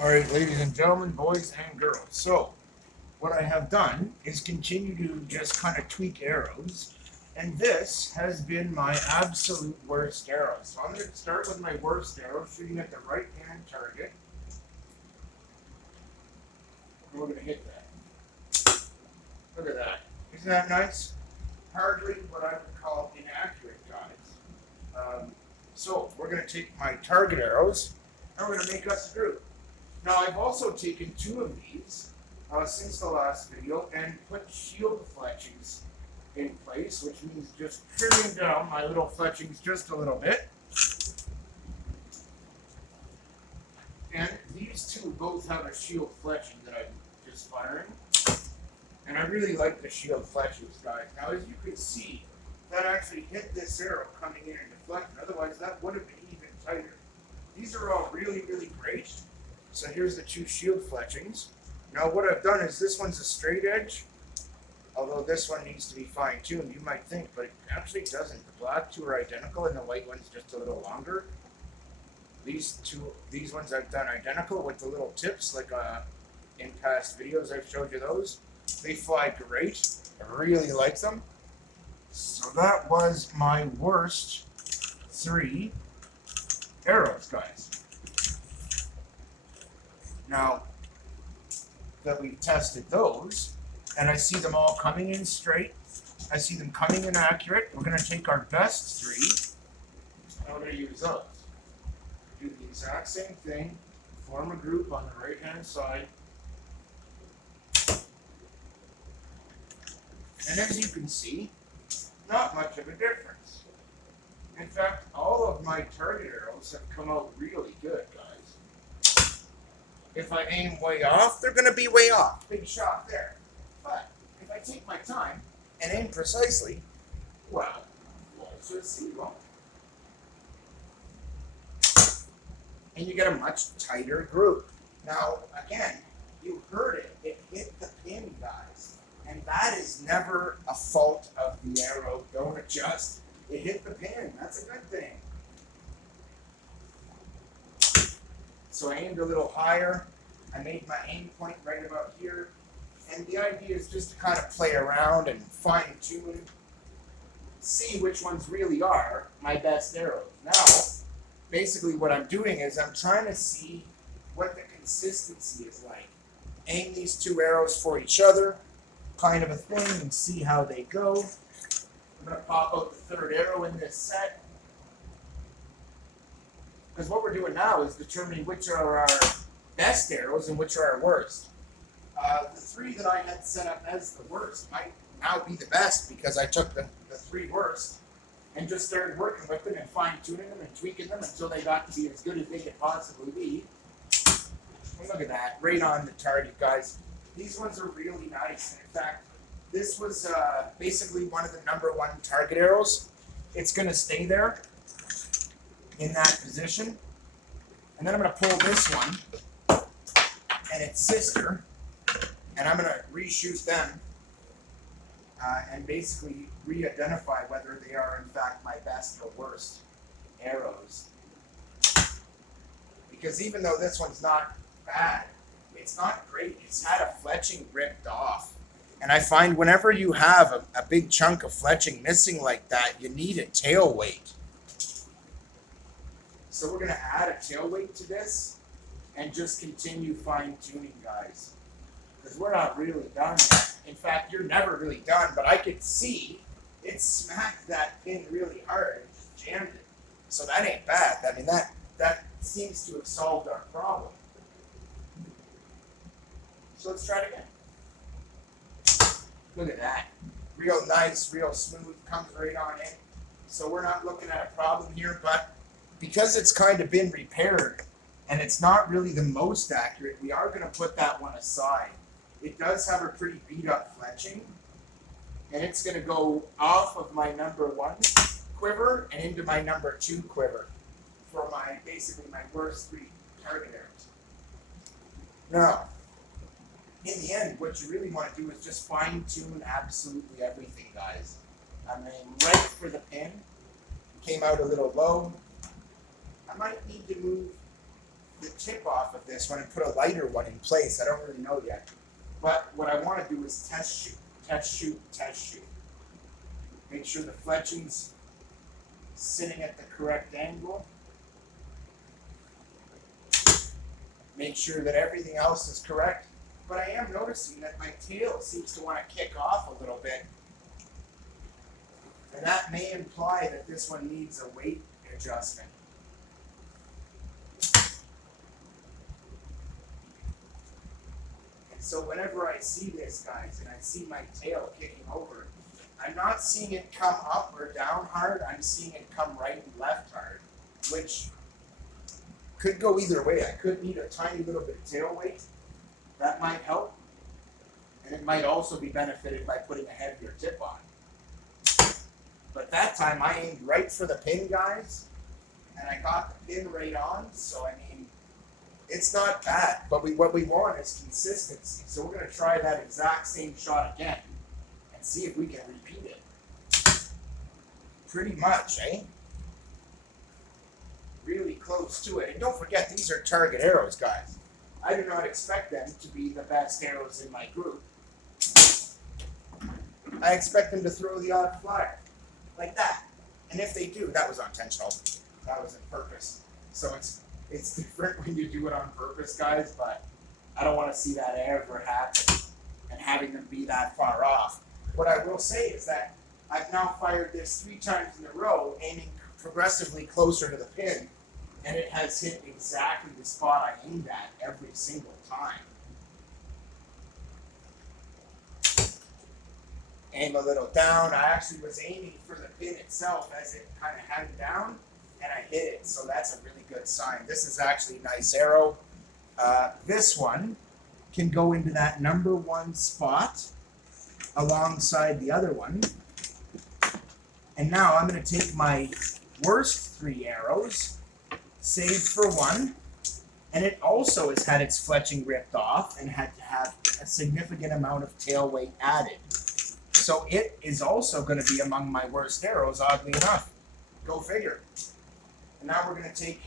Alright, ladies and gentlemen, boys and girls. So, what I have done is continue to just kind of tweak arrows. And this has been my absolute worst arrow. So I'm going to start with my worst arrow, shooting at the right hand target. And we're going to hit that. Look at that. Isn't that nice? Hardly what I would call inaccurate, guys. So we're going to take my target arrows and we're going to make us a group. Now I've also taken two of these since the last video and put shield fletchings in place, which means just trimming down my little fletchings just a little bit. And these two both have a shield fletching that I'm just firing. And I really like the shield fletchings, guys. Now as you can see, that actually hit this arrow coming in and deflected. Otherwise that would have been even tighter. These are all really, really great. So here's the two shield fletchings. Now what I've done is this one's a straight edge, although this one needs to be fine-tuned, you might think, but it actually doesn't. The black two are identical and the white one's just a little longer. These ones I've done identical with the little tips, like in past videos I've showed you those. They fly great. I really like them. So that was my worst 3 arrows, guys. Now that we've tested those, and I see them all coming in straight, I see them coming in accurate, we're going to take our best 3, and we're going to use those. Do the exact same thing, form a group on the right hand side, and as you can see, not much of a difference. In fact, all of my target arrows have come out really good, guys. If I aim way off, they're going to be way off. Big shot there. But if I take my time and aim precisely, well, what should see wrong? And you get a much tighter group. Now, again, you heard it. It hit the pin, guys. And that is never a fault of the arrow. Don't adjust. It hit the pin. That's a good thing. So I aimed a little higher. I made my aim point right about here. And the idea is just to kind of play around and fine tune, see which ones really are my best arrows. Now, basically what I'm doing is I'm trying to see what the consistency is like. Aim these 2 arrows for each other, kind of a thing, and see how they go. I'm going to pop out the 3rd arrow in this set. Because what we're doing now is determining which are our best arrows and which are our worst. The 3 that I had set up as the worst might now be the best because I took the 3 worst and just started working with them and fine-tuning them and tweaking them until they got to be as good as they could possibly be. And look at that, right on the target, guys. These ones are really nice. In fact, this was basically one of the #1 target arrows. It's going to stay there in that position. And then I'm going to pull this one and its sister, and I'm going to reshoot them and basically re-identify whether they are in fact my best or worst arrows. Because even though this one's not bad, it's not great. It's had a fletching ripped off. And I find whenever you have a big chunk of fletching missing like that, you need a tail weight. So we're going to add a tail weight to this and just continue fine-tuning, guys. Because we're not really done yet. In fact, you're never really done, but I could see it smacked that pin really hard and just jammed it. So that ain't bad. I mean, that seems to have solved our problem. So let's try it again. Look at that. Real nice, real smooth, comes right on in. So we're not looking at a problem here, but because it's kind of been repaired and it's not really the most accurate, we are going to put that one aside. It does have a pretty beat up fletching, and it's going to go off of my #1 quiver and into my #2 quiver for basically my worst 3 target arrows. Now, in the end, what you really want to do is just fine tune absolutely everything, guys. I mean, right for the pin, came out a little low. I might need to move the tip off of this one and put a lighter one in place. I don't really know yet. But what I want to do is test shoot, test shoot, test shoot. Make sure the fletching's sitting at the correct angle. Make sure that everything else is correct. But I am noticing that my tail seems to want to kick off a little bit. And that may imply that this one needs a weight adjustment. And so whenever I see this, guys, and I see my tail kicking over, I'm not seeing it come up or down hard. I'm seeing it come right and left hard, which could go either way. I could need a tiny little bit of tail weight. That might help. And it might also be benefited by putting a heavier tip on. But that time I aimed right for the pin, guys, and I got the pin right on. So I mean, it's not bad. But what we want is consistency. So we're going to try that exact same shot again and see if we can repeat it. Pretty much, eh? Really close to it. And don't forget, these are target arrows, guys. I do not expect them to be the best arrows in my group. I expect them to throw the odd flyer. Like that. And if they do, that was intentional. That was on purpose. So it's different when you do it on purpose, guys, but I don't want to see that ever happen and having them be that far off. What I will say is that I've now fired this 3 times in a row, aiming progressively closer to the pin, and it has hit exactly the spot I aimed at every single time. Aim a little down. I actually was aiming for the pin itself as it kind of hung down, and I hit it, so that's a really good sign. This is actually a nice arrow. This one can go into that number 1 spot alongside the other one. And now I'm going to take my worst 3 arrows, save for one, and it also has had its fletching ripped off and had to have a significant amount of tail weight added. So it is also going to be among my worst arrows, oddly enough. Go figure. And now we're going to take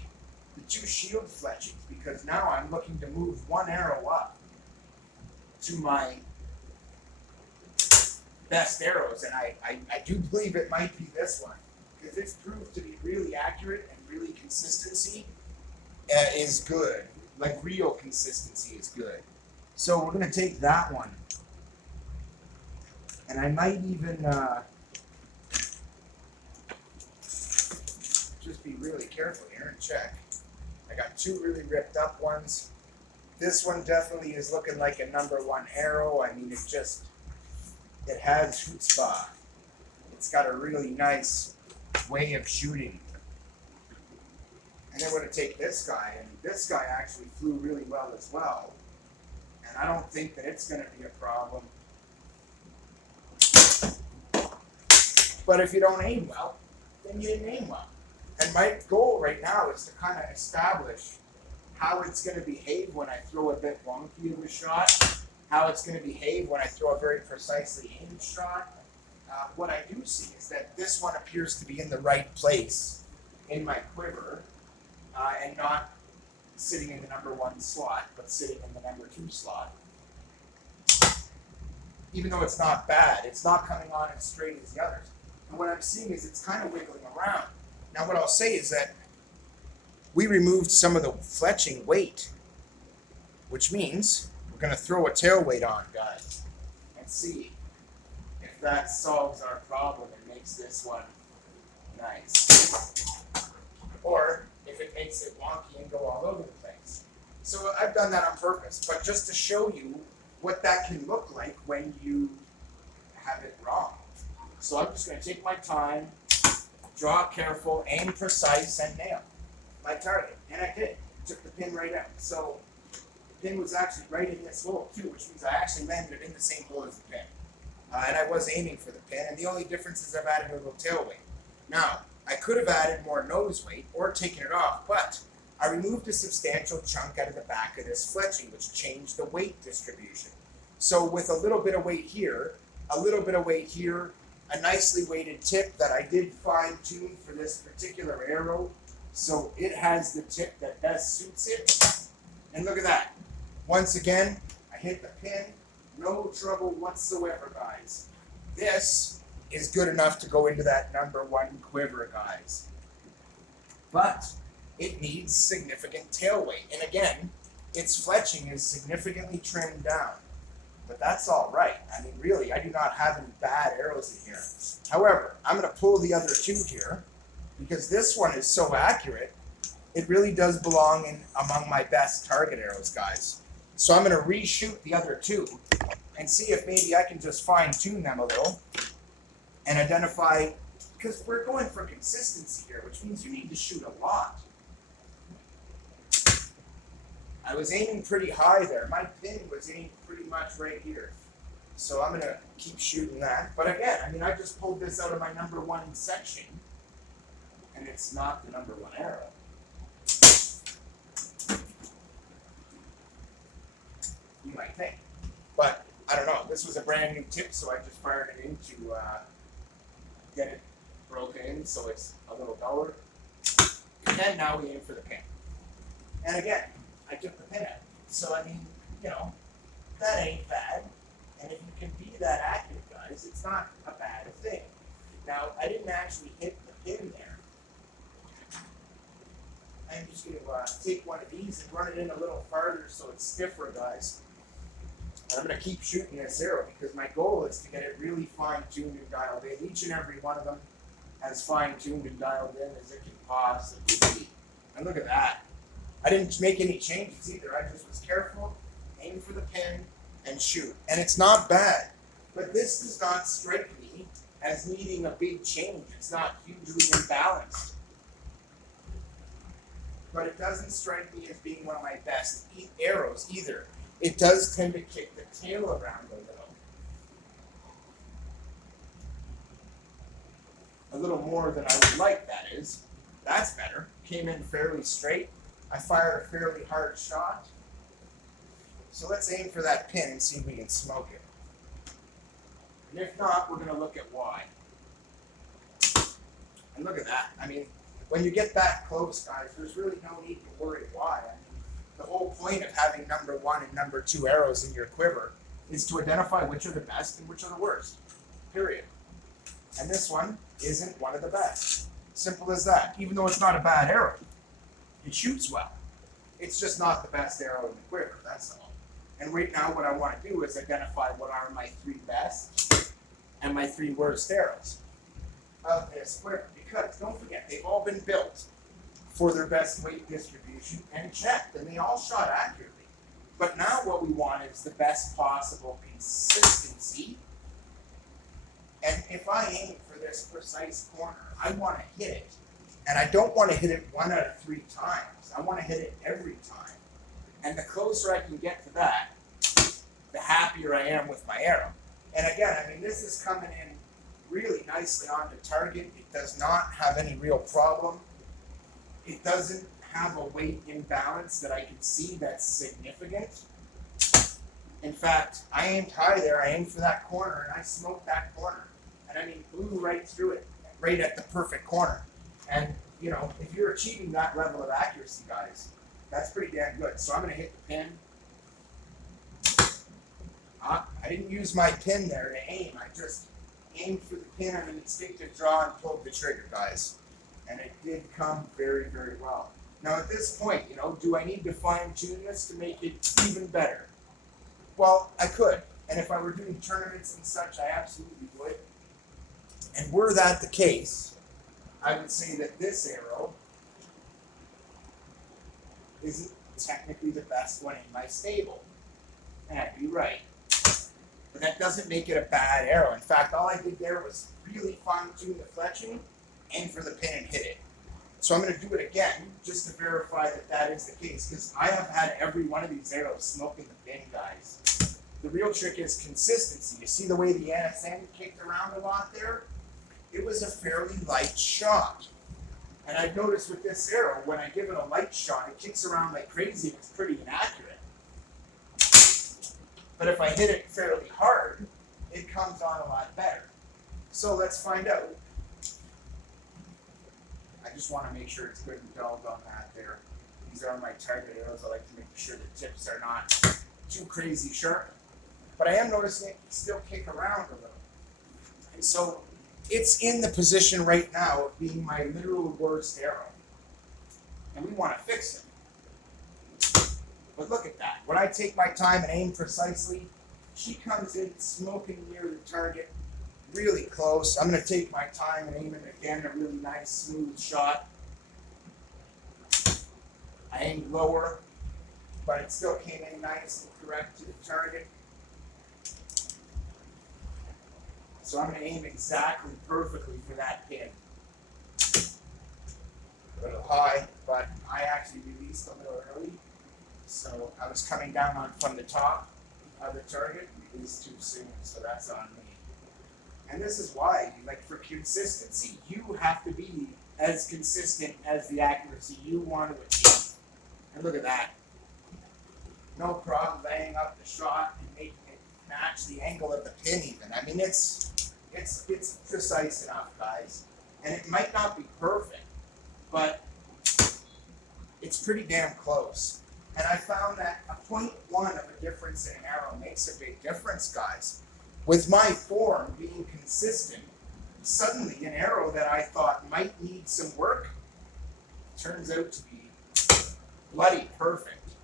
the 2 shield fletchings, because now I'm looking to move 1 arrow up to my best arrows, and I do believe it might be this one, because it's proved to be really accurate, and really consistency is good. Like real consistency is good. So we're going to take that one. And I might even just be really careful here and check. I got 2 really ripped up ones. This one definitely is looking like a number 1 arrow. I mean, it has chutzpah. It's got a really nice way of shooting. And then we're going to take this guy, and this guy actually flew really well as well. And I don't think that it's going to be a problem. But if you don't aim well, then you didn't aim well. And my goal right now is to kind of establish how it's going to behave when I throw a bit wonky of a shot, how it's going to behave when I throw a very precisely aimed shot. What I do see is that this one appears to be in the right place in my quiver, and not sitting in the number 1 slot, but sitting in the number 2 slot. Even though it's not bad, it's not coming on as straight as the others. And what I'm seeing is it's kind of wiggling around. Now what I'll say is that we removed some of the fletching weight, which means we're going to throw a tail weight on, guys, and see if that solves our problem and makes this one nice. Or if it makes it wonky and go all over the place. So I've done that on purpose, but just to show you what that can look like when you have it wrong. So I'm just going to take my time, draw careful, aim precise, and nail my target. And I did. Took the pin right out. So the pin was actually right in this hole too, which means I actually landed it in the same hole as the pin. And I was aiming for the pin, and the only difference is I've added a little tail weight. Now, I could have added more nose weight or taken it off, but I removed a substantial chunk out of the back of this fletching, which changed the weight distribution. So with a little bit of weight here, a little bit of weight here, a nicely weighted tip that I did fine tune for this particular arrow, So it has the tip that best suits it. And look at that. Once again, I hit the pin. No trouble whatsoever, guys. This is good enough to go into that number 1 quiver, guys. But it needs significant tail weight. And again, its fletching is significantly trimmed down. But that's all right. I mean, really, I do not have any bad arrows in here. However, I'm going to pull the other 2 here because this one is so accurate. It really does belong in among my best target arrows, guys. So I'm going to reshoot the other 2 and see if maybe I can just fine-tune them a little and identify, because we're going for consistency here, which means you need to shoot a lot. I was aiming pretty high there. My pin was aimed pretty much right here. So I'm going to keep shooting that. But again, I mean, I just pulled this out of my number 1 section, and it's not the number 1 arrow. You might think. But I don't know. This was a brand new tip, so I just fired it in to get it broken in so it's a little duller. And now we aim for the pin. And again, I took the pin out. So, I mean, you know, that ain't bad. And if you can be that accurate, guys, it's not a bad thing. Now, I didn't actually hit the pin there. I'm just going to take one of these and run it in a little farther so it's stiffer, guys. And I'm going to keep shooting this arrow because my goal is to get it really fine-tuned and dialed in. Each and every one of them as fine-tuned and dialed in as it can possibly be. And look at that. I didn't make any changes either. I just was careful, aim for the pin, and shoot. And it's not bad. But this does not strike me as needing a big change. It's not hugely imbalanced. But it doesn't strike me as being one of my best arrows either. It does tend to kick the tail around a little. A little more than I would like, that is. That's better. Came in fairly straight. I fired a fairly hard shot. So let's aim for that pin and see if we can smoke it. And if not, we're going to look at why. And look at that. I mean, when you get that close, guys, there's really no need to worry why. I mean, the whole point of having number 1 and number 2 arrows in your quiver is to identify which are the best and which are the worst. Period. And this one isn't one of the best. Simple as that. Even though it's not a bad arrow. It shoots well. It's just not the best arrow in the quiver, that's all. And right now what I want to do is identify what are my 3 best and my 3 worst arrows of this quiver. Because don't forget, they've all been built for their best weight distribution and checked, and they all shot accurately. But now what we want is the best possible consistency. And if I aim for this precise corner, I want to hit it. And I don't want to hit it 1 out of 3 times. I want to hit it every time. And the closer I can get to that, the happier I am with my arrow. And again, I mean, this is coming in really nicely onto target. It does not have any real problem. It doesn't have a weight imbalance that I can see that's significant. In fact, I aimed high there. I aimed for that corner, and I smoked that corner. And I mean, blew right through it, right at the perfect corner. And, you know, if you're achieving that level of accuracy, guys, that's pretty damn good. So I'm going to hit the pin. I didn't use my pin there to aim. I just aimed for the pin on an instinctive draw and pulled the trigger, guys. And it did come very, very well. Now at this point, you know, do I need to fine-tune this to make it even better? Well, I could. And if I were doing tournaments and such, I absolutely would. And were that the case, I would say that this arrow isn't technically the best one in my stable. And I'd be right. But that doesn't make it a bad arrow. In fact, all I did there was really fine-tune the fletching, aim for the pin and hit it. So I'm going to do it again, just to verify that that is the case, because I have had every one of these arrows smoking the pin, guys. The real trick is consistency. You see the way the NSN kicked around a lot there? It was a fairly light shot. And I've noticed with this arrow, when I give it a light shot, it kicks around like crazy and it's pretty inaccurate. But if I hit it fairly hard, it comes on a lot better. So let's find out. I I just want to make sure it's good and dulled on that there. These are my target arrows. I like to make sure the tips are not too crazy sharp. But I am noticing it still kick around a little. And so it's in the position right now of being my literal worst arrow. And we want to fix it. But look at that. When I take my time and aim precisely, she comes in smoking near the target, really close. I'm going to take my time and aim it again, a really nice, smooth shot. I aimed lower, but it still came in nice and correct to the target. So I'm going to aim exactly perfectly for that pin. A little high, but I actually released a little early. So I was coming down on from the top of the target, released too soon, so that's on me. And this is why, like for consistency, you have to be as consistent as the accuracy you want to achieve. And look at that. No problem laying up the shot and making it match the angle of the pin even. I mean, it's precise enough, guys. And it might not be perfect, but it's pretty damn close. And I found that a 0.1 of a difference in an arrow makes a big difference, guys. With my form being consistent, suddenly an arrow that I thought might need some work turns out to be bloody perfect.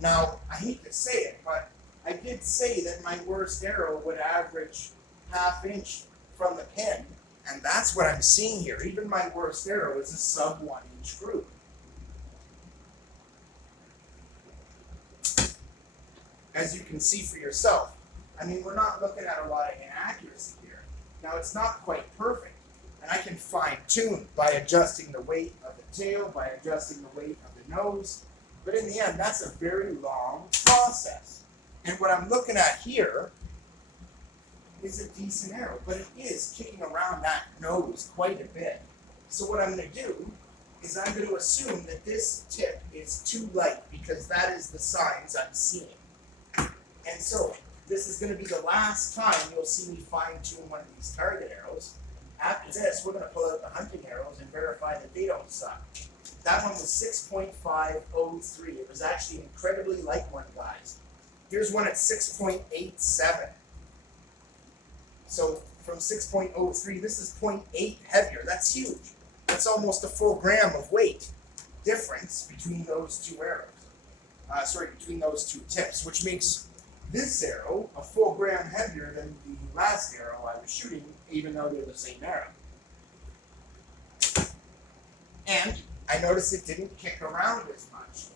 Now, I hate to say it, but I did say that my worst arrow would average ½ inch from the pin, and that's what I'm seeing here. Even my worst arrow is a sub 1 inch group. As you can see for yourself, I mean, we're not looking at a lot of inaccuracy here. Now, it's not quite perfect, and I can fine tune by adjusting the weight of the tail, by adjusting the weight of the nose, but in the end, that's a very long process. And what I'm looking at here is a decent arrow, but it is kicking around that nose quite a bit. So what I'm going to do is I'm going to assume that this tip is too light because that is the signs I'm seeing. And so this is going to be the last time you'll see me fine-tune one of these target arrows. After this, we're going to pull out the hunting arrows and verify that they don't suck. That one was 6.503. It was actually an incredibly light one, guys. Here's one at 6.87. So from 6.03, this is 0.8 heavier. That's huge. That's almost a full gram of weight difference between those two arrows. Between those two tips, which makes this arrow a full gram heavier than the last arrow I was shooting, even though they're the same arrow. And I noticed it didn't kick around as much.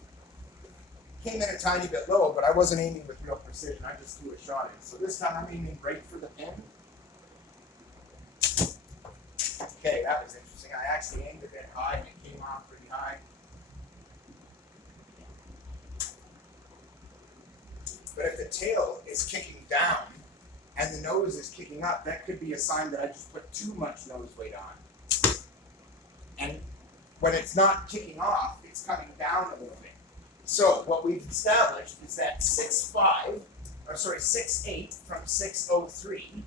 Came in a tiny bit low, but I wasn't aiming with real precision. I just threw a shot in. So this time I'm aiming right for the pin. Okay, that was interesting. I actually aimed a bit high and it came off pretty high. But if the tail is kicking down and the nose is kicking up, that could be a sign that I just put too much nose weight on. And when it's not kicking off, it's coming down a little bit. So what we've established is that 6.8 from 6.03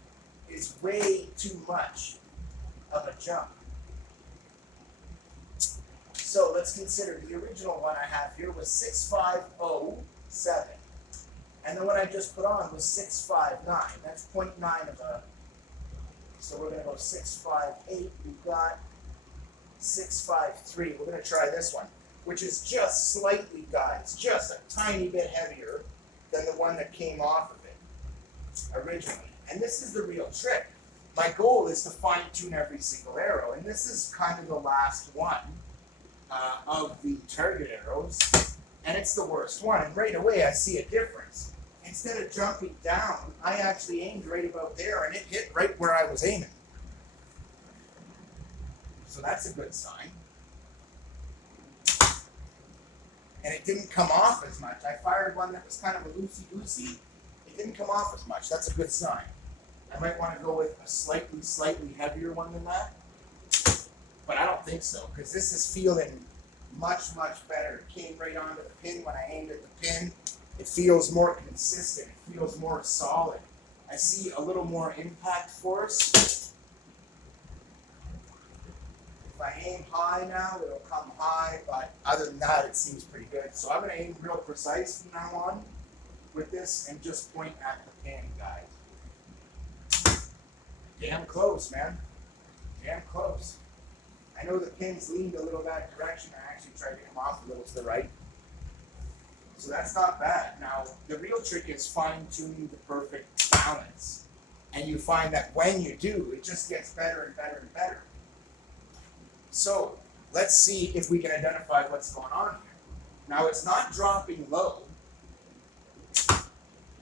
is way too much of a jump. So let's consider the original one I have here was 6.507. And the one I just put on was 6.59. That's 0.9 of a, so we're gonna go 6.58. We've got 6.53. We're gonna try this one, which is just slightly, guys, just a tiny bit heavier than the one that came off of it originally. And this is the real trick. My goal is to fine tune every single arrow, and this is kind of the last one of the target arrows, and it's the worst one. And right away I see a difference. Instead of jumping down, I actually aimed right about there, and it hit right where I was aiming. So that's a good sign. And it didn't come off as much. I fired one that was kind of a loosey-goosey. It didn't come off as much. That's a good sign. I might want to go with a slightly heavier one than that. But I don't think so, because this is feeling much, much better. It came right onto the pin when I aimed at the pin. It feels more consistent. It feels more solid. I see a little more impact force. If I aim high now, it'll come high, but other than that, it seems pretty good. So I'm gonna aim real precise from now on with this and just point at the pin, guys. Damn close, man. Damn close. I know the pin's leaned a little that direction. I actually tried to come off a little to the right. So that's not bad. Now, the real trick is fine-tuning the perfect balance. And you find that when you do, it just gets better and better and better. So, let's see if we can identify what's going on here. Now, it's not dropping low.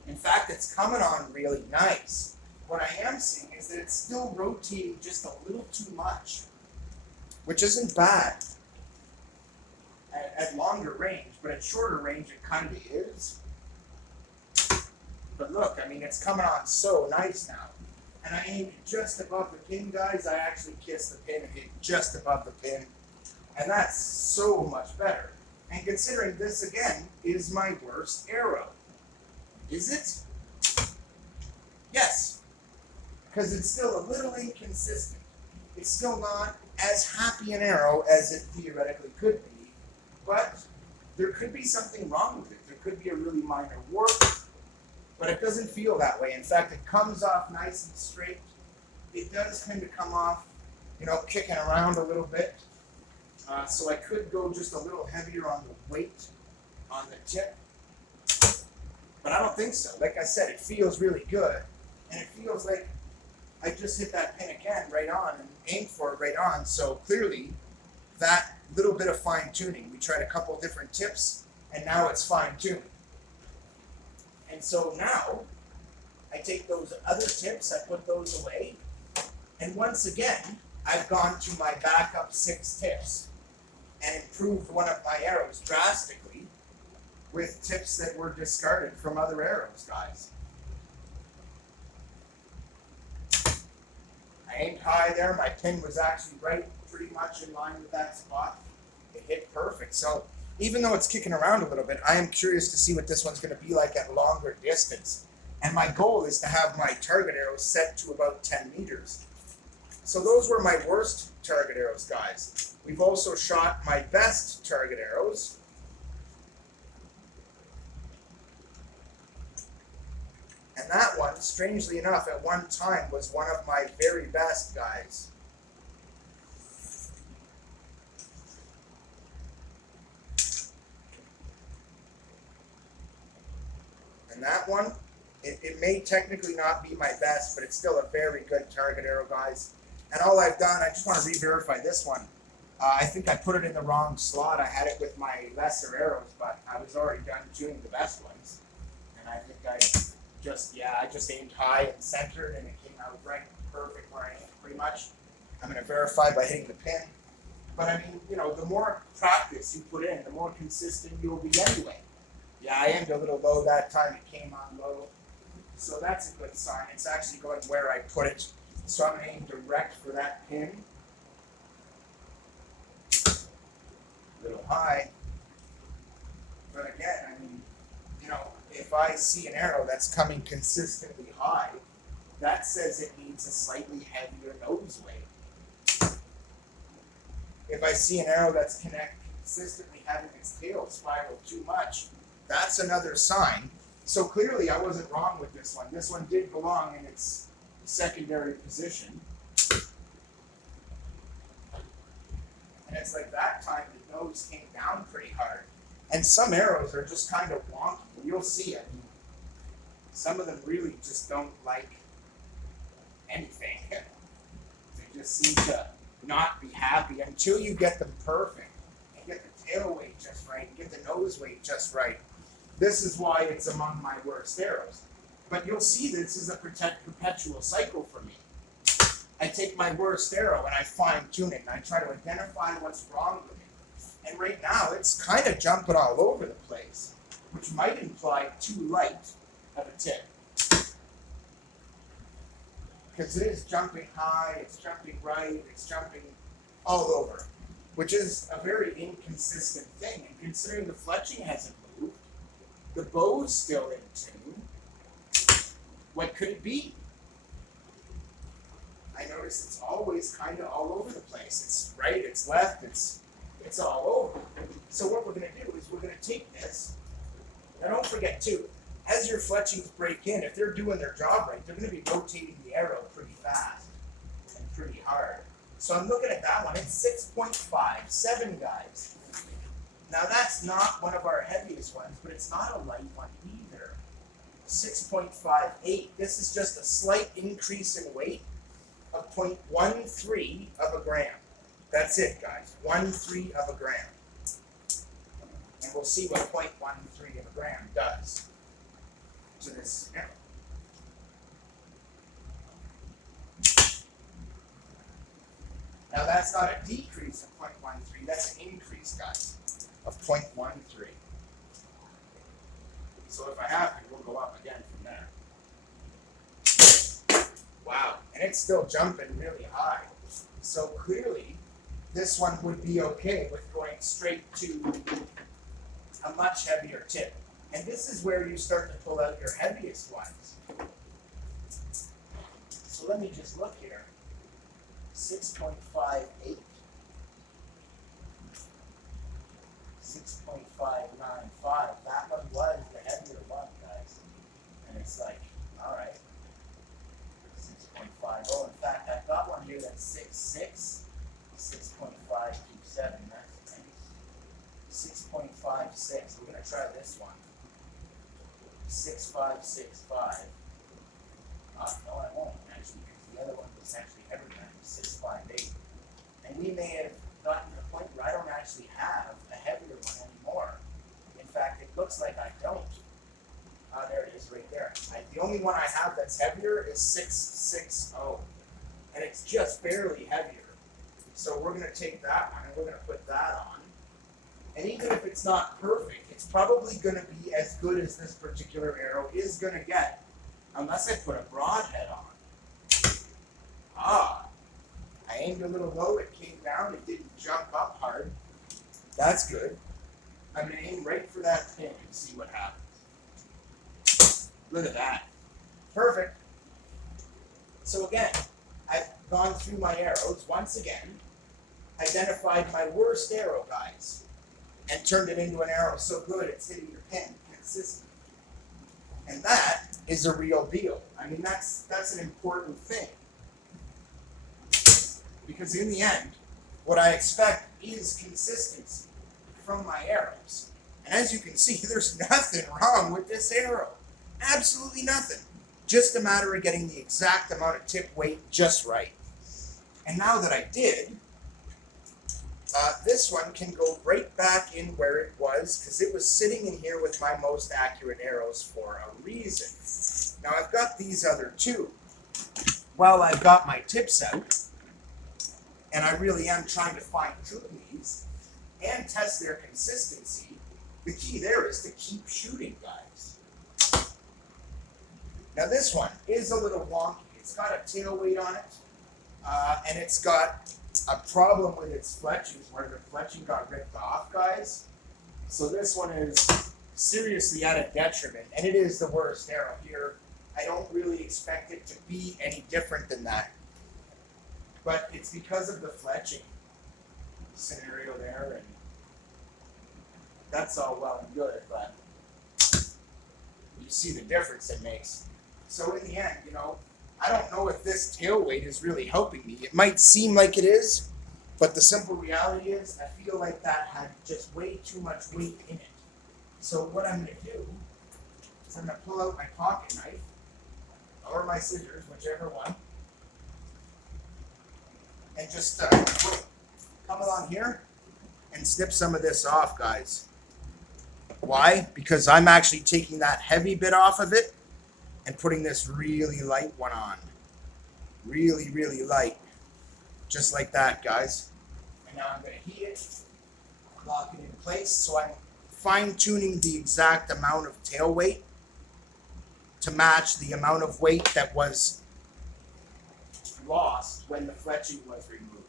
In fact, it's coming on really nice. What I am seeing is that it's still rotating just a little too much, which isn't bad at longer range, but at shorter range it kind of is. But look, I mean, it's coming on so nice now. And I aimed just above the pin, guys. I actually kissed the pin and hit just above the pin. And that's so much better. And considering this, again, is my worst arrow. Is it? Yes. Because it's still a little inconsistent. It's still not as happy an arrow as it theoretically could be. But there could be something wrong with it. There could be a really minor warp. But it doesn't feel that way. In fact, it comes off nice and straight. It does tend to come off, kicking around a little bit. So I could go just a little heavier on the weight on the tip. But I don't think so. Like I said, it feels really good. And it feels like I just hit that pin again right on and aimed for it right on. So clearly, that little bit of fine tuning, we tried a couple different tips, and now it's fine tuned. And so now, I take those other tips, I put those away, and once again, I've gone to my backup 6 tips and improved one of my arrows drastically with tips that were discarded from other arrows, guys. I aimed high there, my pin was actually right pretty much in line with that spot. It hit perfect. So even though it's kicking around a little bit, I am curious to see what this one's going to be like at longer distance. And my goal is to have my target arrows set to about 10 meters. So those were my worst target arrows, guys. We've also shot my best target arrows. And that one, strangely enough, at one time was one of my very best, guys. And that one, it may technically not be my best, but it's still a very good target arrow, guys. And all I've done, I just want to re-verify this one. I think I put it in the wrong slot. I had it with my lesser arrows, but I was already done tuning the best ones. And I think I just aimed high and centered, and it came out right perfect where I aimed pretty much. I'm going to verify by hitting the pin. But I mean, the more practice you put in, the more consistent you'll be anyway. Yeah, I aimed a little low that time. It came on low. So that's a good sign. It's actually going where I put it. So I'm going to aim direct for that pin. A little high. But again, I mean, if I see an arrow that's coming consistently high, that says it needs a slightly heavier nose weight. If I see an arrow that's consistently having its tail spiral too much, that's another sign. So clearly I wasn't wrong with this one. This one did belong in its secondary position. And it's like that time the nose came down pretty hard. And some arrows are just kind of wonky. You'll see it. Some of them really just don't like anything. They just seem to not be happy until you get them perfect. And get the tail weight just right. And get the nose weight just right. This is why it's among my worst arrows. But you'll see this is a perpetual cycle for me. I take my worst arrow and I fine tune it. And I try to identify what's wrong with it. And right now, it's kind of jumping all over the place, which might imply too light of a tip. Because it is jumping high, it's jumping right, it's jumping all over, which is a very inconsistent thing. And considering the fletching hasn't moved, the bow's still in tune, what could it be? I notice it's always kind of all over the place. It's right, it's left, it's all over. So what we're going to do is we're going to take this. Now don't forget too, as your fletchings break in, if they're doing their job right, they're going to be rotating the arrow pretty fast and pretty hard. So I'm looking at that one, it's 6.57, guys. Now that's not one of our heaviest ones, but it's not a light one either. 6.58, this is just a slight increase in weight of 0.13 of a gram. That's it, guys, 1/3 of a gram. And we'll see what 0.13 of a gram does to this arrow. Now that's not a decrease of 0.13, that's an increase, guys, of 0.13. So if I have to, we'll go up again from there. Wow, and it's still jumping really high. So clearly, this one would be okay with going straight to a much heavier tip. And this is where you start to pull out your heaviest ones. So let me just look here. 6.58. 6.595. That one was the heavier one, guys. And it's like, all right. 6.50. In fact, I've got one here that's 6.6. 6.527. That's nice. 6.56. We're going to try this one. 6.565. No, I won't, actually, because the other one was actually heavier than 6.58. And we may have gotten to the point where I don't actually have a heavier one anymore. In fact, it looks like I don't. There it is, right there. The only one I have that's heavier is 6.60. And it's just barely heavier. So we're going to take that one and we're going to put that on. And even if it's not perfect, it's probably going to be as good as this particular arrow is going to get, unless I put a broadhead on. I aimed a little low, it came down, it didn't jump up hard. That's good. I'm going to aim right for that pin and see what happens. Look at that. Perfect. So again, I've gone through my arrows once again, identified my worst arrow, guys, and turned it into an arrow so good it's hitting your pin consistently. And that is a real deal. I mean, that's an important thing. Because in the end, what I expect is consistency from my arrows. And as you can see, there's nothing wrong with this arrow. Absolutely nothing. Just a matter of getting the exact amount of tip weight just right. And now that I did, this one can go right back in where it was, because it was sitting in here with my most accurate arrows for a reason. Now I've got these other two. Well, I've got my tips out, and I really am trying to fine tune these and test their consistency. The key there is to keep shooting, guys. Now this one is a little wonky. It's got a tail weight on it, and it's got a problem with its fletchings, where the fletching got ripped off, guys. So this one is seriously at a detriment, and it is the worst arrow here. I don't really expect it to be any different than that. But it's because of the fletching scenario there, and that's all well and good, but you see the difference it makes. So in the end, you know, I don't know if this tail weight is really helping me. It might seem like it is, but the simple reality is I feel like that had just way too much weight in it. So what I'm going to do is I'm going to pull out my pocket knife, or my scissors, whichever one, and just come along here and snip some of this off, guys. Why? Because I'm actually taking that heavy bit off of it and putting this really light one on. Really, really light. Just like that, guys. And now I'm going to heat it, lock it in place, so I'm fine-tuning the exact amount of tail weight to match the amount of weight that was lost when the fletching was removed.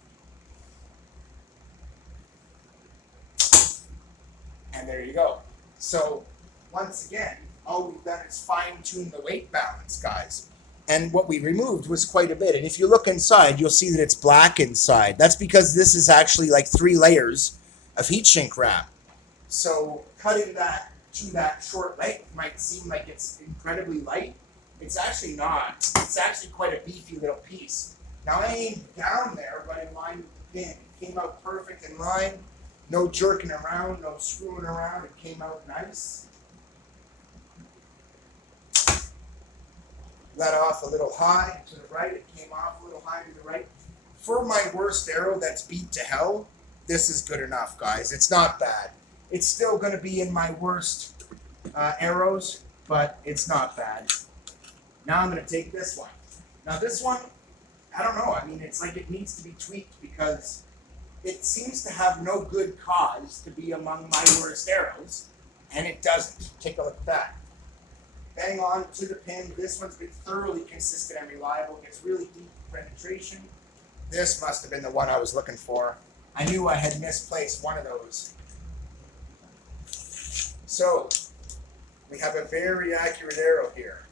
And there you go. So, once again, all we've done is fine-tune the weight balance, guys. And what we removed was quite a bit. And if you look inside, you'll see that it's black inside. That's because this is actually like 3 layers of heat shrink wrap. So cutting that to that short length might seem like it's incredibly light. It's actually not. It's actually quite a beefy little piece. Now I aimed down there, right in line with the pin. It came out perfect in line. No jerking around, no screwing around. It came out nice. Let off a little high to the right. It came off a little high to the right. For my worst arrow that's beat to hell, this is good enough, guys. It's not bad. It's still going to be in my worst arrows, but it's not bad. Now I'm going to take this one. Now this one, I don't know. I mean, it's like it needs to be tweaked because it seems to have no good cause to be among my worst arrows, and it doesn't. Take a look at that. Bang on to the pin. This one's been thoroughly consistent and reliable. Gets really deep penetration. This must have been the one I was looking for. I knew I had misplaced one of those. So, we have a very accurate arrow here.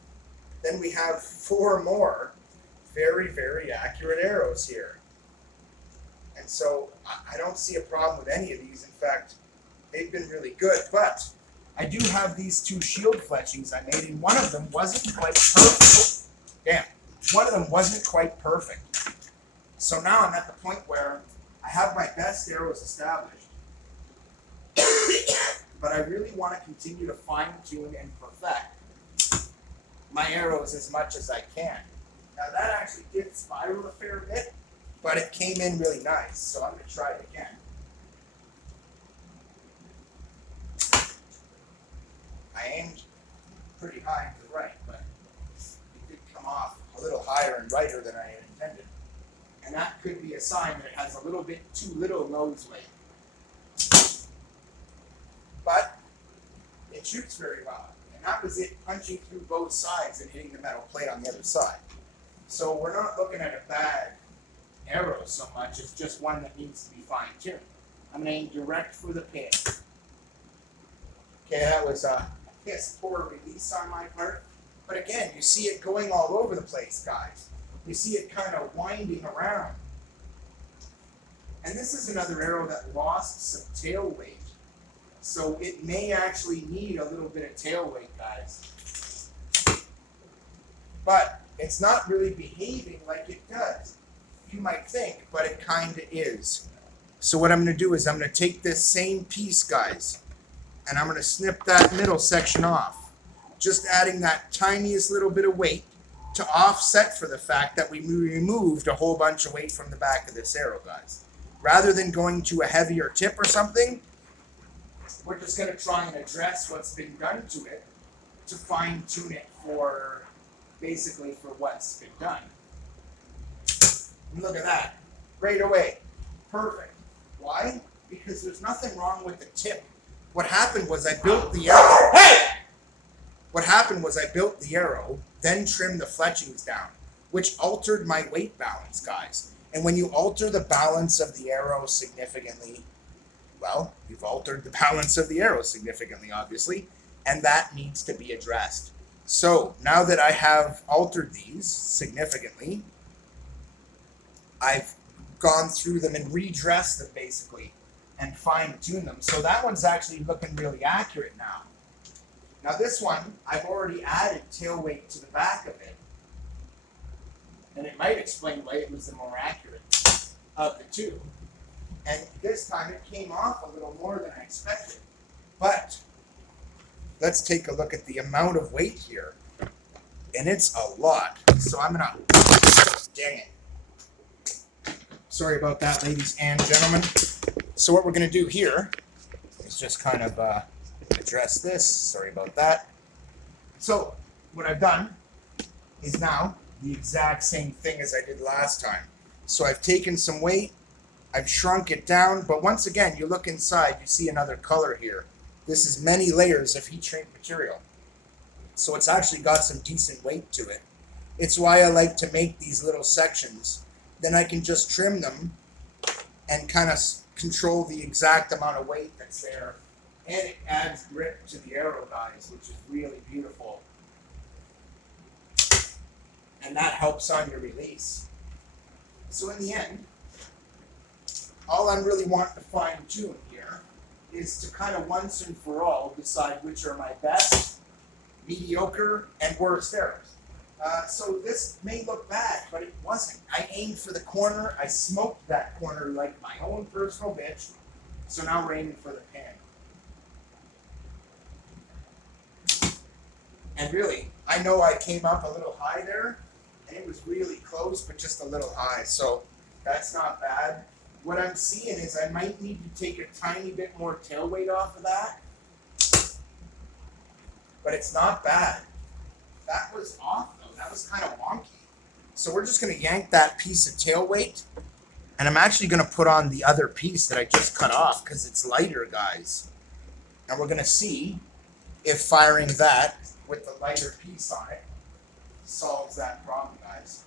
Then we have 4 more very, very accurate arrows here. And so, I don't see a problem with any of these. In fact, they've been really good. But I do have these 2 shield fletchings I made, and one of them wasn't quite perfect. Damn. One of them wasn't quite perfect. So now I'm at the point where I have my best arrows established. But I really want to continue to fine-tune and perfect my arrows as much as I can. Now that actually did spiral a fair bit, but it came in really nice, so I'm going to try it again. I aimed pretty high to the right, but it did come off a little higher and righter than I had intended. And that could be a sign that it has a little bit too little nose weight. But it shoots very well. And that was it punching through both sides and hitting the metal plate on the other side. So we're not looking at a bad arrow so much, it's just one that needs to be fine-tuned. I'm going to aim direct for the pin. Okay, that was a piss poor release on my part. But again, you see it going all over the place, guys. You see it kind of winding around. And this is another arrow that lost some tail weight. So it may actually need a little bit of tail weight, guys. But it's not really behaving like it does. You might think, but it kind of is. So what I'm going to do is I'm going to take this same piece, guys, and I'm going to snip that middle section off. Just adding that tiniest little bit of weight to offset for the fact that we removed a whole bunch of weight from the back of this arrow, guys. Rather than going to a heavier tip or something, we're just going to try and address what's been done to it to fine-tune it for, basically, for what's been done. And look at that. Right away. Perfect. Why? Because there's nothing wrong with the tip. What happened was I built the arrow. Hey! What happened was I built the arrow, then trimmed the fletchings down, which altered my weight balance, guys. And when you alter the balance of the arrow significantly, well, you've altered the balance of the arrow significantly, obviously, and that needs to be addressed. So now that I have altered these significantly, I've gone through them and redressed them basically and fine-tuned them. So that one's actually looking really accurate now. Now this one, I've already added tail weight to the back of it. And it might explain why it was the more accurate of the two. And this time it came off a little more than I expected. But let's take a look at the amount of weight here. And it's a lot. So I'm going to, dang it. Sorry about that, ladies and gentlemen. So what we're going to do here is just kind of address this. Sorry about that. So what I've done is now the exact same thing as I did last time. So I've taken some weight, I've shrunk it down, but once again, you look inside, you see another color here. This is many layers of heat shrink material. So it's actually got some decent weight to it. It's why I like to make these little sections. Then I can just trim them and kind of control the exact amount of weight that's there. And it adds grip to the arrow, guys, which is really beautiful. And and that helps on your release. So in the end, all I'm really wanting to fine tune here is to kind of once and for all decide which are my best, mediocre, and worst arrows. So this may look bad, but it wasn't. I aimed for the corner. I smoked that corner like my own personal bitch. So now we're aiming for the pin. And really, I know I came up a little high there, and it was really close, but just a little high. So that's not bad. What I'm seeing is I might need to take a tiny bit more tail weight off of that. But it's not bad. That was off though. That was kind of wonky. So we're just going to yank that piece of tail weight. And I'm actually going to put on the other piece that I just cut off because it's lighter, guys. And we're going to see if firing that with the lighter piece on it solves that problem, guys.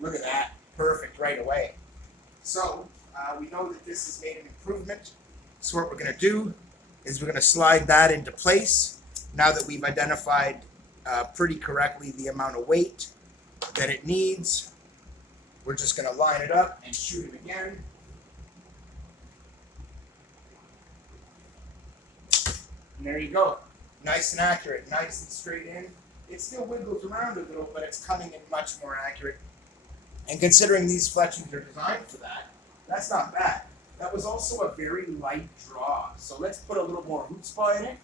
Look at that. Perfect right away. So we know that this has made an improvement. So what we're going to do is we're going to slide that into place now that we've identified pretty correctly the amount of weight that it needs. We're just going to line it up and shoot it again. And there you go. Nice and accurate, nice and straight in. It still wiggles around a little, but it's coming in much more accurate. And considering these fletchings are designed for that, that's not bad. That was also a very light draw. So let's put a little more chutzpah in it.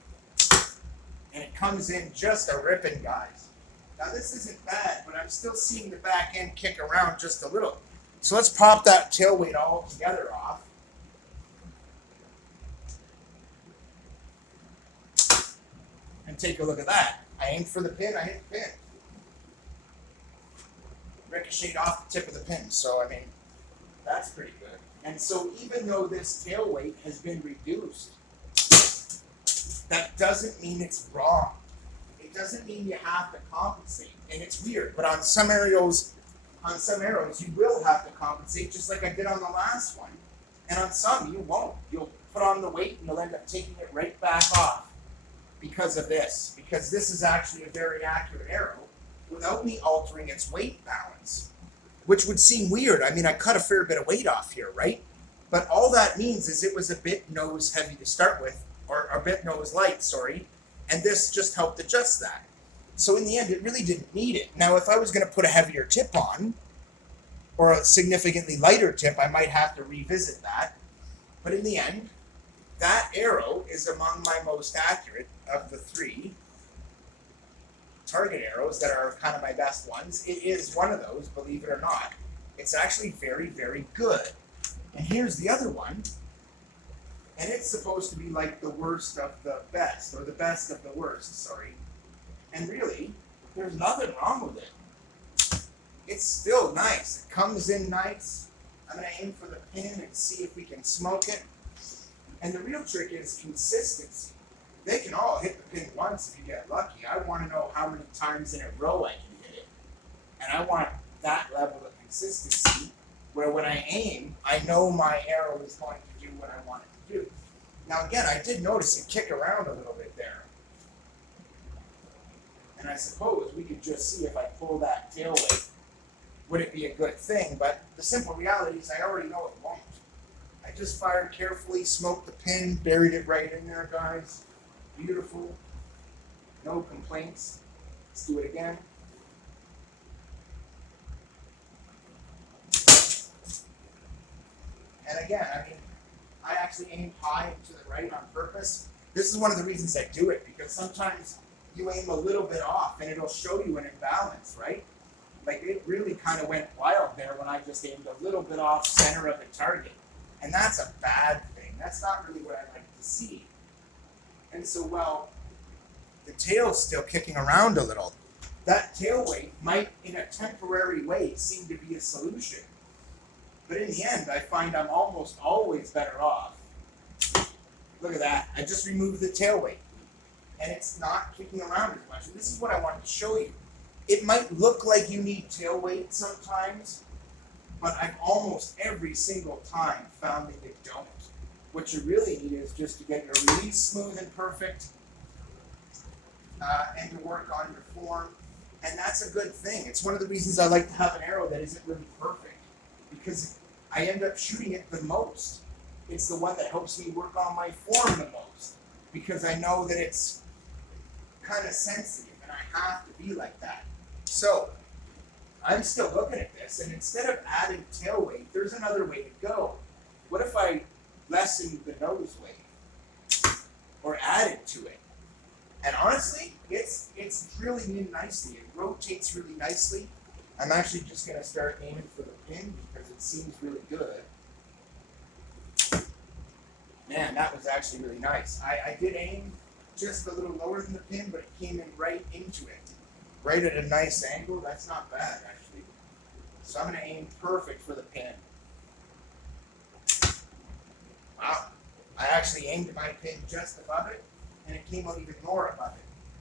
And it comes in just a ripping, guys. Now this isn't bad, but I'm still seeing the back end kick around just a little. So let's pop that tail weight all together off. And take a look at that. I aimed for the pin, I hit the pin. Ricocheted off the tip of the pin. So, I mean, that's pretty good. And so even though this tail weight has been reduced, that doesn't mean it's wrong. It doesn't mean you have to compensate. And it's weird, but on some arrows, you will have to compensate, just like I did on the last one. And on some, you won't. You'll put on the weight and you'll end up taking it right back off because of this. Because this is actually a very accurate arrow without me altering its weight balance, which would seem weird. I mean, I cut a fair bit of weight off here, right? But all that means is it was a bit nose heavy to start with, or a bit nose light, sorry, and this just helped adjust that. So in the end, it really didn't need it. Now, if I was going to put a heavier tip on, or a significantly lighter tip, I might have to revisit that. But in the end, that arrow is among my most accurate of the three target arrows that are kind of my best ones. It is one of those, believe it or not. It's actually very, very good. And here's the other one. And it's supposed to be like the worst of the best, or the best of the worst, sorry. And really, there's nothing wrong with it. It's still nice. It comes in nice. I'm going to aim for the pin and see if we can smoke it. And the real trick is consistency. They can all hit the pin once if you get lucky. I want to know how many times in a row I can hit it. And I want that level of consistency where when I aim, I know my arrow is going to do what I want it to do. Now again, I did notice it kick around a little bit there. And I suppose we could just see if I pull that tail weight, would it be a good thing? But the simple reality is I already know it won't. I just fired carefully, smoked the pin, buried it right in there, guys. Beautiful. No complaints. Let's do it again. And again, I mean, I actually aim high and to the right on purpose. This is one of the reasons I do it, because sometimes you aim a little bit off and it'll show you an imbalance, right? Like it really kind of went wild there when I just aimed a little bit off center of the target. And that's a bad thing. That's not really what I like to see. And so, well, the tail's still kicking around a little. That tail weight might, in a temporary way, seem to be a solution. But in the end, I find I'm almost always better off. Look at that. I just removed the tail weight. And it's not kicking around as much. And this is what I wanted to show you. It might look like you need tail weight sometimes, but I've almost every single time found that you don't. What you really need is just to get your release smooth and perfect, and to work on your form. And that's a good thing. It's one of the reasons I like to have an arrow that isn't really perfect, because I end up shooting it the most. It's the one that helps me work on my form the most, because I know that it's kind of sensitive and I have to be like that. So I'm still looking at this, and instead of adding tail weight, there's another way to go. What if I lessen the nose weight or add it to it? And honestly, it's drilling in nicely. It rotates really nicely. I'm actually just going to start aiming for the pin because it seems really good. Man, that was actually really nice. I did aim just a little lower than the pin, but it came in right into it. Right at a nice angle. That's not bad, actually. So I'm going to aim perfect for the pin. Wow. I actually aimed my pin just above it, and it came out even more above it.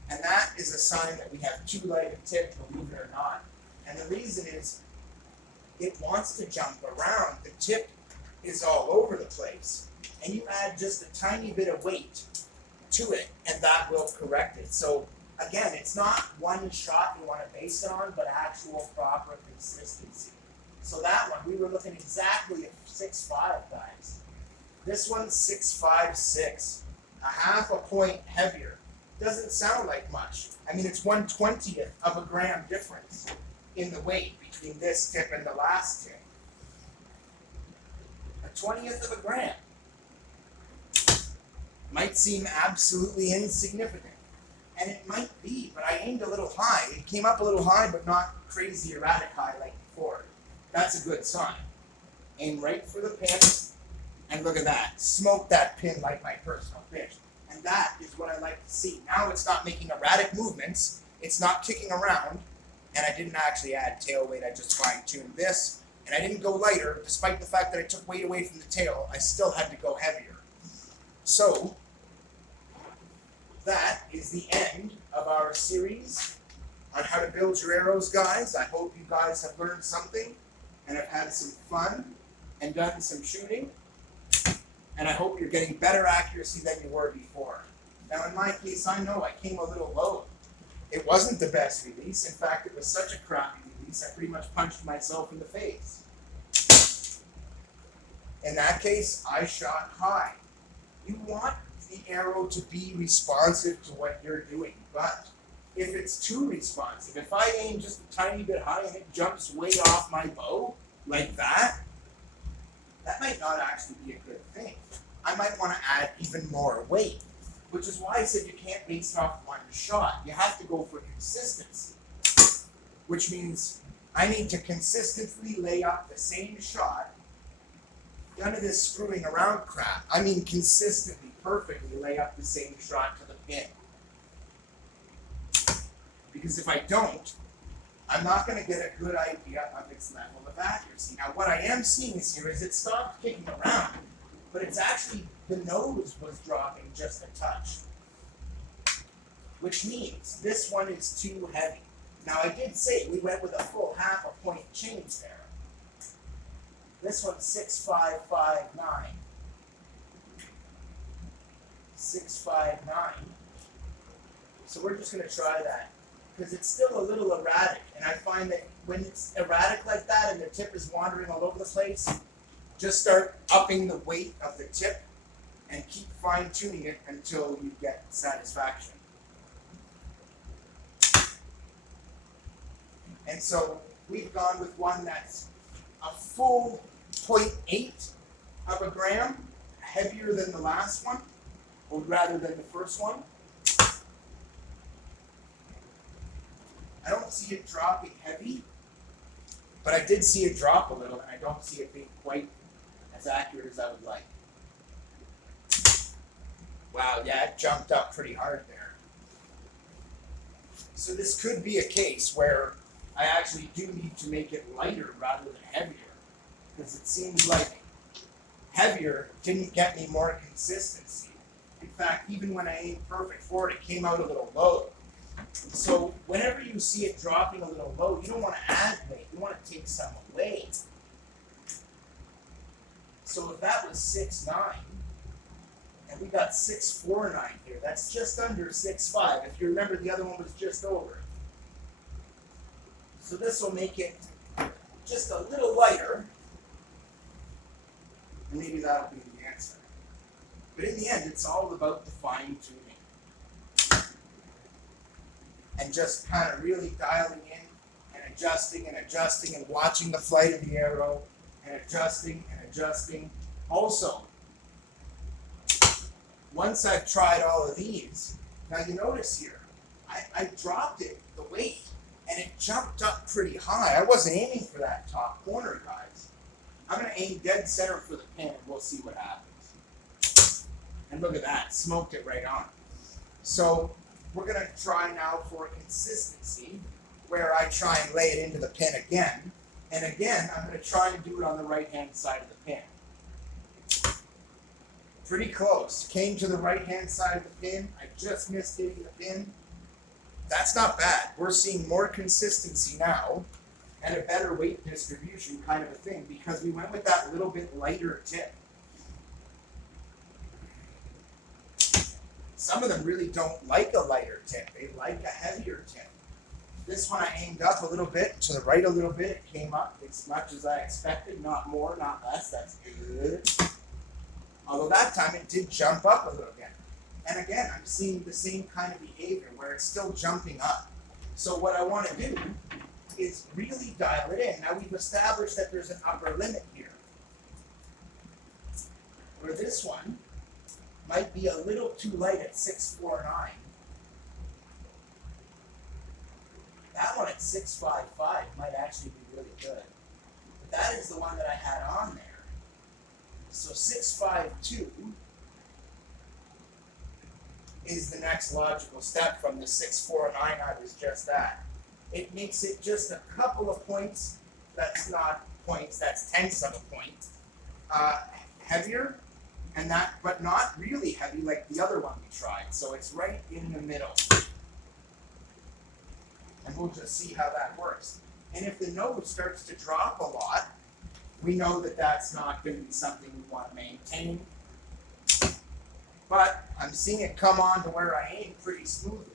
And that is a sign that we have too light a tip, believe it or not. And the reason is, it wants to jump around. The tip is all over the place. And you add just a tiny bit of weight to it, and that will correct it. So again, it's not one shot you want to base it on, but actual proper consistency. So that one, we were looking exactly at 6'5", guys. This one's 6'5", a half a point heavier. Doesn't sound like much. I mean, it's 1/20th of a gram difference in the weight between this tip and the last tip. A 20th of a gram. Might seem absolutely insignificant. And it might be, but I aimed a little high. It came up a little high, but not crazy erratic high like before. That's a good sign. Aim right for the pin, and look at that. Smoke that pin like my personal fish. And that is what I like to see. Now it's not making erratic movements. It's not kicking around. And I didn't actually add tail weight. I just fine-tuned this. And I didn't go lighter. Despite the fact that I took weight away from the tail, I still had to go heavier. So that is the end of our series on how to build your arrows, guys. I hope you guys have learned something and have had some fun and done some shooting. And I hope you're getting better accuracy than you were before. Now in my case, I know I came a little low. It wasn't the best release. In fact, it was such a crappy release, I pretty much punched myself in the face. In that case, I shot high. You want the arrow to be responsive to what you're doing, but if it's too responsive, if I aim just a tiny bit high and it jumps way off my bow, like that might not actually be a good thing. I might want to add even more weight, which is why I said you can't base it off one shot. You have to go for consistency, which means I need to consistently lay up the same shot. None of this screwing around crap. I mean consistently, perfectly lay up the same shot to the pin. Because if I don't, I'm not going to get a good idea of its level of accuracy. Now what I am seeing here is it stopped kicking around, but it's actually, the nose was dropping just a touch. Which means this one is too heavy. Now I did say we went with a full half a point change there. This one's 6.559. 6.59. So we're just going to try that, because it's still a little erratic, and I find that when it's erratic like that and the tip is wandering all over the place, just start upping the weight of the tip and keep fine-tuning it until you get satisfaction. And so we've gone with one that's a full 0.8 of a gram, heavier than the last one, or rather than the first one. I don't see it dropping heavy, but I did see it drop a little, and I don't see it being quite as accurate as I would like. Wow, yeah, it jumped up pretty hard there. So this could be a case where I actually do need to make it lighter rather than heavier, because it seems like heavier didn't get me more consistency. In fact, even when I aimed perfect for it, it came out a little low. So whenever you see it dropping a little low, you don't want to add weight, you want to take some away. So if that was 6.9, and we got 6.49 here, that's just under 6.5. If you remember, the other one was just over. So this will make it just a little lighter. And maybe that'll be the answer. But in the end, it's all about the fine tuning. And just kind of really dialing in and adjusting and watching the flight of the arrow and adjusting and adjusting. Also, once I've tried all of these, now you notice here, I dropped it, the weight, and it jumped up pretty high. I wasn't aiming for that top corner, guys. I'm going to aim dead center for the pin and we'll see what happens. And look at that, smoked it right on. So we're going to try now for consistency, where I try and lay it into the pin again. And again, I'm going to try and do it on the right-hand side of the pin. Pretty close. Came to the right-hand side of the pin. I just missed hitting the pin. That's not bad. We're seeing more consistency now and a better weight distribution kind of a thing because we went with that little bit lighter tip. Some of them really don't like a lighter tip. They like a heavier tip. This one I aimed up a little bit, to the right a little bit. It came up as much as I expected. Not more, not less. That's good. Although that time it did jump up a little bit. And again, I'm seeing the same kind of behavior where it's still jumping up. So what I want to do is really dial it in. Now we've established that there's an upper limit here. Where this one might be a little too light at 649. That one at 655 might actually be really good. But that is the one that I had on there. So 652 is the next logical step from the 649 I was just at. It makes it just a couple of points, that's not points, that's tenths of a point, heavier, and that, but not really heavy like the other one we tried. So it's right in the middle. And we'll just see how that works. And if the nose starts to drop a lot, we know that that's not going to be something we want to maintain. But I'm seeing it come on to where I aim pretty smoothly.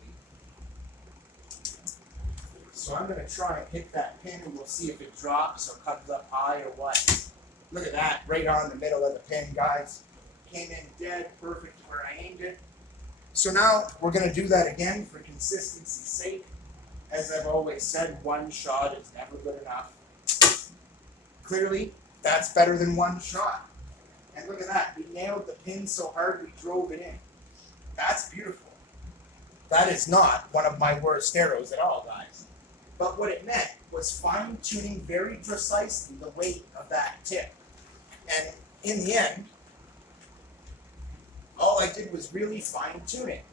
So I'm going to try and hit that pin and we'll see if it drops or comes up high or what. Look at that, right on the middle of the pin, guys. Came in dead perfect where I aimed it. So now we're going to do that again for consistency's sake. As I've always said, one shot is never good enough. Clearly, that's better than one shot. And look at that, we nailed the pin so hard we drove it in. That's beautiful. That is not one of my worst arrows at all, guys. But what it meant was fine-tuning very precisely the weight of that tip. And in the end, all I did was really fine-tune it.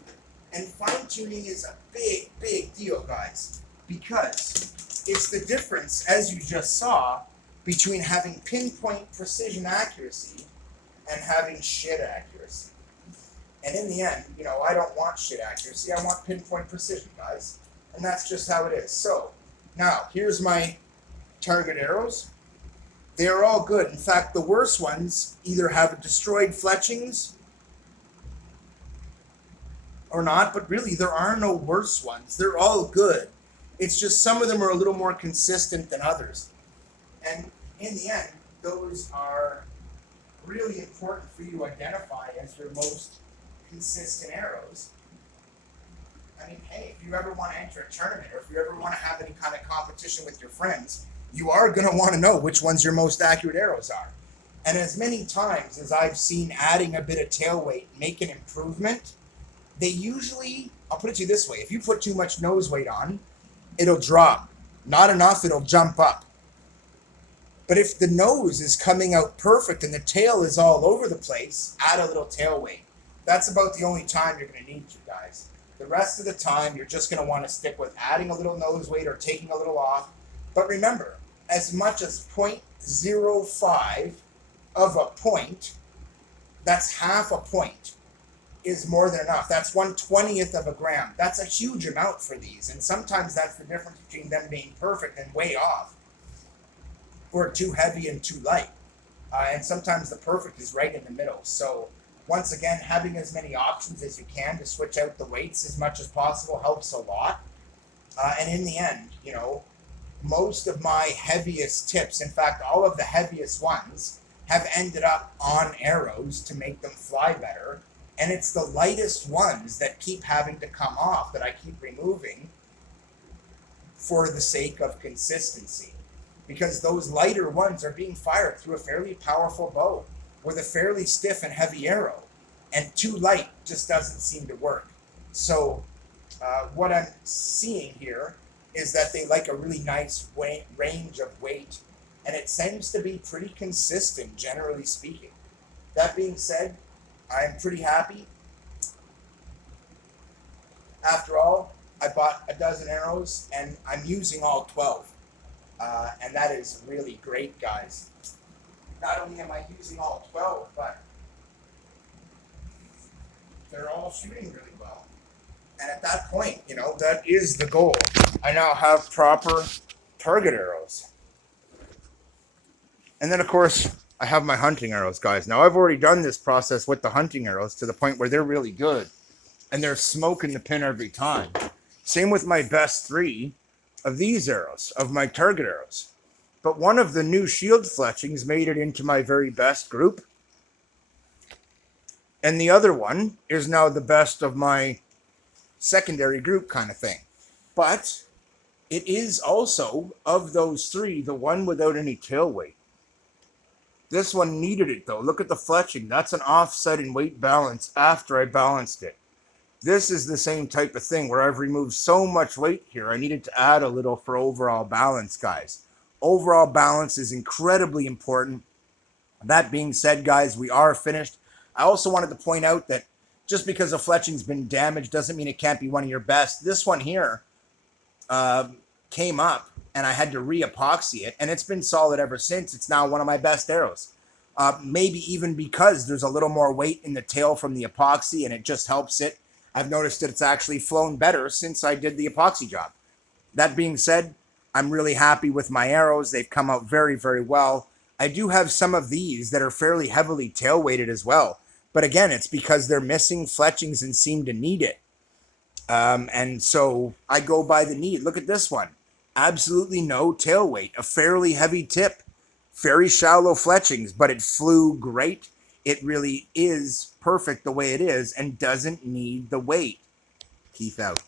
And fine-tuning is a big, big deal, guys, because it's the difference, as you just saw, between having pinpoint precision accuracy and having shit accuracy. And in the end, you know, I don't want shit accuracy, I want pinpoint precision, guys. And that's just how it is. So, now, here's my target arrows. They're all good. In fact, the worst ones either have destroyed fletchings or not, but really there are no worse ones. They're all good. It's just some of them are a little more consistent than others. And in the end, those are really important for you to identify as your most consistent arrows. I mean, hey, if you ever want to enter a tournament or if you ever want to have any kind of competition with your friends, you are going to want to know which ones your most accurate arrows are. And as many times as I've seen adding a bit of tail weight make an improvement, they usually, I'll put it to you this way, if you put too much nose weight on, it'll drop. Not enough, it'll jump up. But if the nose is coming out perfect and the tail is all over the place, add a little tail weight. That's about the only time you're going to need to, guys. The rest of the time, you're just going to want to stick with adding a little nose weight or taking a little off. But remember, as much as 0.05 of a point, that's half a point, is more than enough. That's 1/20th of a gram. That's a huge amount for these. And sometimes that's the difference between them being perfect and way off, or too heavy and too light. And sometimes the perfect is right in the middle. So once again, having as many options as you can to switch out the weights as much as possible helps a lot. And in the end, you know, most of my heaviest tips, in fact, all of the heaviest ones, have ended up on arrows to make them fly better. And it's the lightest ones that keep having to come off that I keep removing for the sake of consistency. Because those lighter ones are being fired through a fairly powerful bow with a fairly stiff and heavy arrow. And too light just doesn't seem to work. So what I'm seeing here is that they like a really nice range of weight, and it seems to be pretty consistent, generally speaking. That being said, I'm pretty happy. After all, I bought a dozen arrows, and I'm using all 12. And that is really great, guys. Not only am I using all 12, but they're all shooting really well. And at that point, that is the goal. I now have proper target arrows. And then, of course, I have my hunting arrows, guys. Now, I've already done this process with the hunting arrows to the point where they're really good. And they're smoking the pin every time. Same with my best 3 of these arrows, of my target arrows. But one of the new shield fletchings made it into my very best group. And the other one is now the best of my secondary group kind of thing. But it is also, of those 3, the one without any tail weight. This one needed it, though. Look at the fletching. That's an offset in weight balance after I balanced it. This is the same type of thing where I've removed so much weight here. I needed to add a little for overall balance, guys. Overall balance is incredibly important. That being said, guys, we are finished. I also wanted to point out that just because a fletching's been damaged doesn't mean it can't be one of your best. This one here came up, and I had to re-epoxy it, and it's been solid ever since. It's now one of my best arrows. Maybe even because there's a little more weight in the tail from the epoxy, and it just helps it. I've noticed that it's actually flown better since I did the epoxy job. That being said, I'm really happy with my arrows. They've come out very, very well. I do have some of these that are fairly heavily tail weighted as well. But again, it's because they're missing fletchings and seem to need it. And so I go by the need. Look at this one. Absolutely no tail weight. A fairly heavy tip. Very shallow fletchings, but it flew great. It really is perfect the way it is and doesn't need the weight. Keith out.